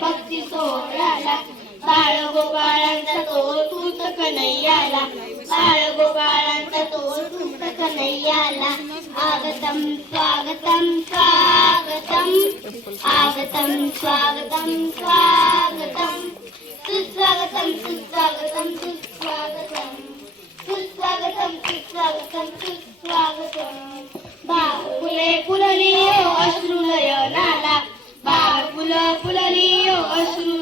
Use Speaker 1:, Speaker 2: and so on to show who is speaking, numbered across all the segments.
Speaker 1: भक्ती सोहळ्याला. बाळ गोपाळांचा तो तूत कन्हैयाला. बाळ गोपाळांचा तो तूत कन्हैयाला. आगतम स्वागतम स्वागतम. आगतम स्वागतम स्वागतम. सुस्वागतम सुस्वागतम सुस्वागतम. सुस्वागतम सुस्वागतम सुस्वागतम. बाळ फुले फुलली हो नयनाला बाळ फुलं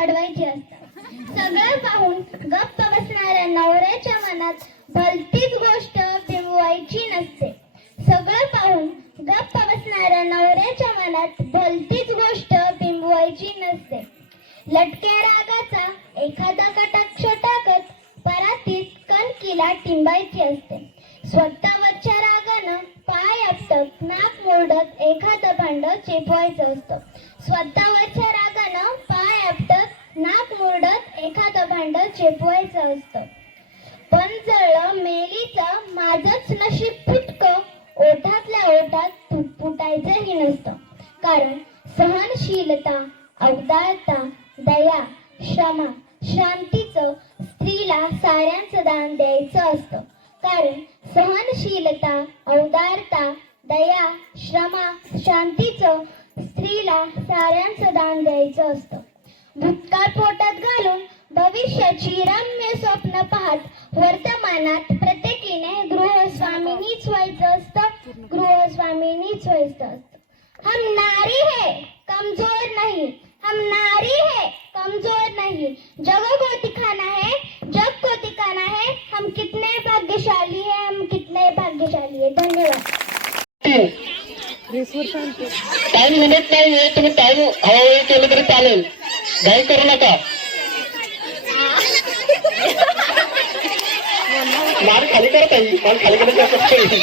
Speaker 1: अडवायची असतात. सगळं पाहून गप्प बसणाऱ्या नवऱ्याच्या मनात भलतीच गोष्ट बिंबवायची नसते. सगळं पाहून गप्प बसणाऱ्या नवऱ्याच्या मनात भलतीच गोष्ट बिंबवायची नसते. लटक्या रागाचा एखादा कटाक्ष टाकत परातीत कणकीला टिंबायची असते. स्वतःवरच्या रागानं पाय आपटत नाक मोडत एखादं भांड चेपवायचं असतं. स्वतःवरच्या रागानं पाय नाक मोडत एखादं भांड चेपवायचं असतं. पण जळलं मेलीचं माझंच नशीब फुटकं ओठातल्या ओठात तुट फुटायचंही नसतं. कारण सहनशीलता अवदारता दया क्षमा शांतीचं स्त्रीला साऱ्यांचं दान द्यायचं असतं. कारण सहनशीलता अवदारता दया क्षमा शांतीचं स्त्रीला साऱ्यांचं दान द्यायचं असतं. भूतकाळ पोटात घालून भविष्याची रम्य स्वप्न पाहत वर्तमानात प्रत्येकीने गृहस्वामीनीच व्हायचं असतं. गृहस्वामीनीच व्हायचं असतं. हम नारी है कमजोर नाही. हम नारी है कमजोर नहीं. जगह को दिखाना है जग को दिखाना है हम कितने भाग्यशाली है हम कितने भाग्यशाली है. धन्यवाद.
Speaker 2: टाइम मिनिट नाही तुम्ही टाइम हळूहळू केलं तरी चालेल. घाई करू नका मान खाली करत आहे मान खाली करत आहे.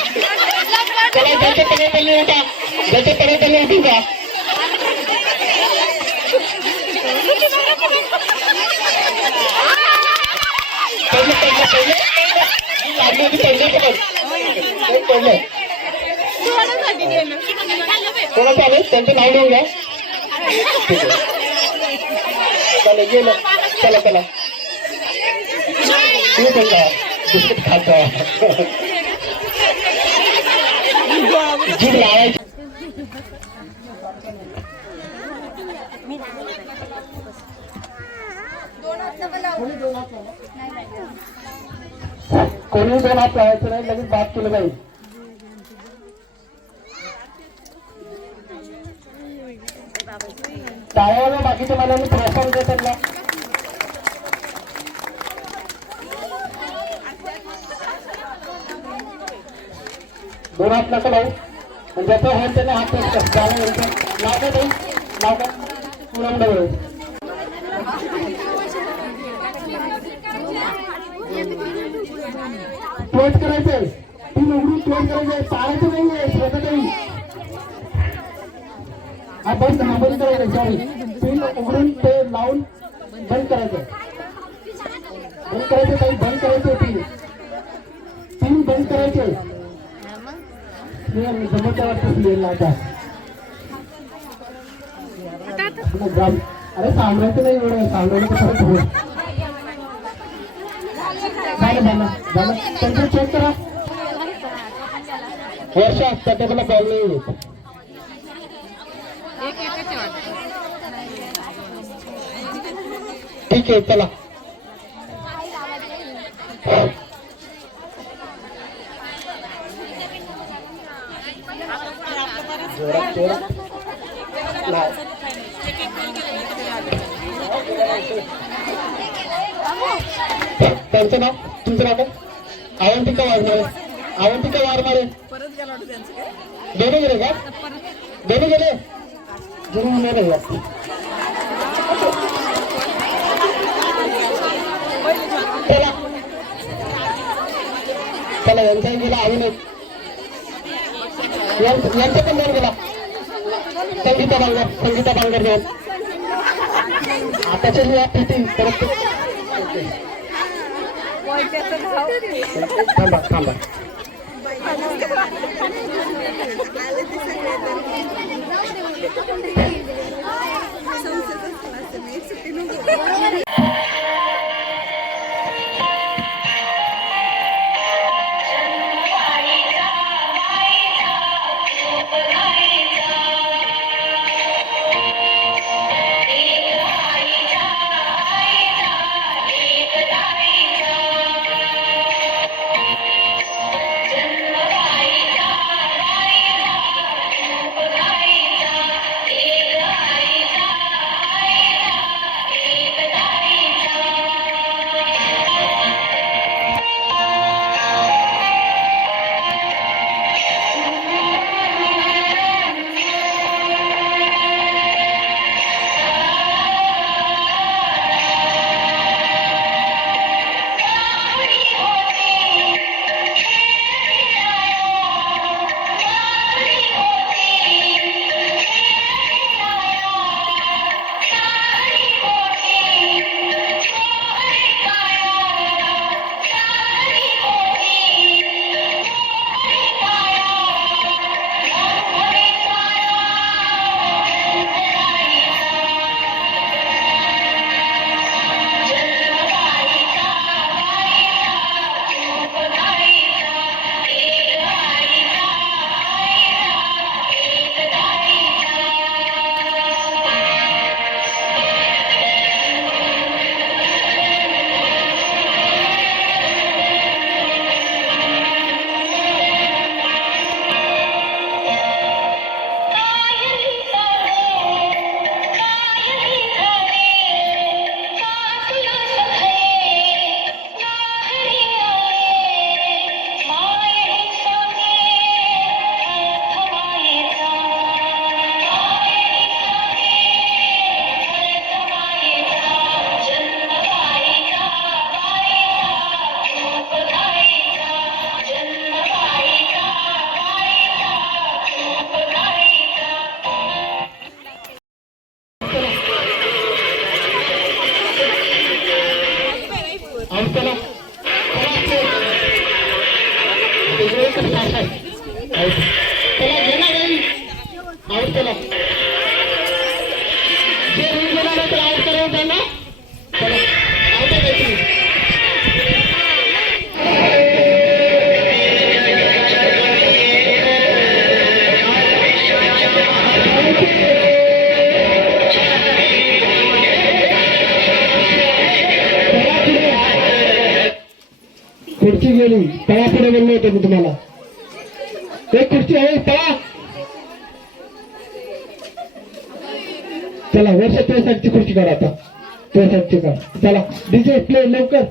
Speaker 2: चला ज्याचे पडे त्यांनी उठा ज्याचे पडे त्यांनी उठून जा पडले पडले पडले लागले की पडले पकड एक पडले कोणा चालेल त्यांचं नाव लिहून घ्या. ठीक आहे चालेल गेलं चला। चला तुम्ही पण जा बिस्किट खाता जीभ लावायची कोणी दोन हात लावायचं नाही लगेच बात केलं जाईल टाळ्याला बाकीच्या मला प्रोत्साहन देत त्यांना दोन हात नका भाऊ. म्हणजे आता होईल त्यांना हात टेस्ट कर झालं यांचं नाव काय ताई नाव काय क्लोज करायचंय. तीन उघडून क्लोज करायचंय. पाळायचं नाहीये. स्वतः काही. हा बस हा उघडून ते लावून बंद करायचं. बंद करायचं काही बंद करायचं तीन तीन बंद करायचे. जमवच्या वाटतं लिहिलं आता अरे सांगायचं नाही एवढं सांगायचं खरंच हो झालं झालं झालं. त्यांचं चेक करा. वर्ष असतात त्याला प्रॉब्लेम येतो ठीक आहे चला. त्यांचं नाव? तुमचं नाव काय? अवंतिका वाघमारे अवंतिका वाघमारे दोन्ही गेले का? दोन्ही गेले? दोन्ही मुलं त्याला चला यांचाही गेला अभिनय यांचा पण दोन गेला संगीता बांगर संगीता बांगर दोन. आता चलूया प्रीती परत थांबा थांबा. पुढे मी तुम्हाला. एक खुर्ची आहे तळा चला वर्ष तुझ्या साईडची खुर्ची करा आता. तुझ्या साईडची काढ. चला डीजे प्ले लवकर.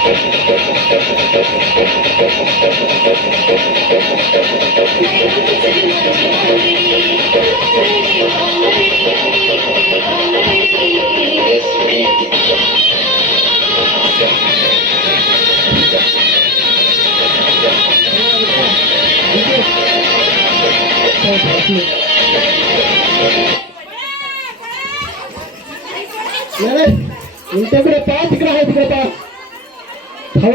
Speaker 2: Thank you.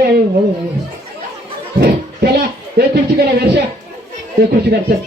Speaker 2: हळू हळू हळू चला एक खुर्ची करा वर्षा एक खुर्ची काढ चल.